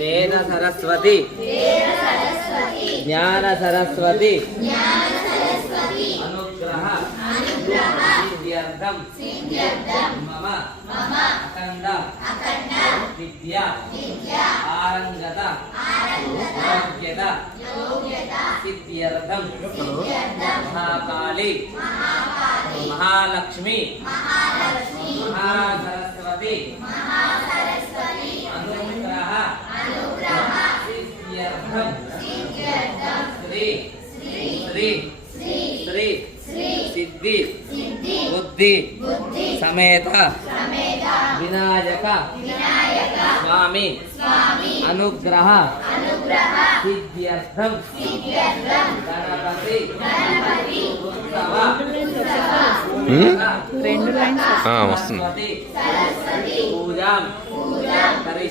వేద సరస్వతి జ్ఞాన సరస్వతి అనుగ్రహ సిద్ధ్యర్థం మమ అఖండ విద్యా ఆరంగత యోగ్యత సిద్ధ్యర్థం మహాకాళి మహాలక్ష్మి మహాసరస్వతి అనుగ్రహ సిద్ధ్యర్థం శ్రీ శ్రీ శ్రీ సిద్ధి బుద్ధి సమేత వినాయక స్వామి అనుగ్రహ సిద్ధ్యర్థం గణపతి ఉత్సవ వస్తుంది పూజాం కరిష్యామి.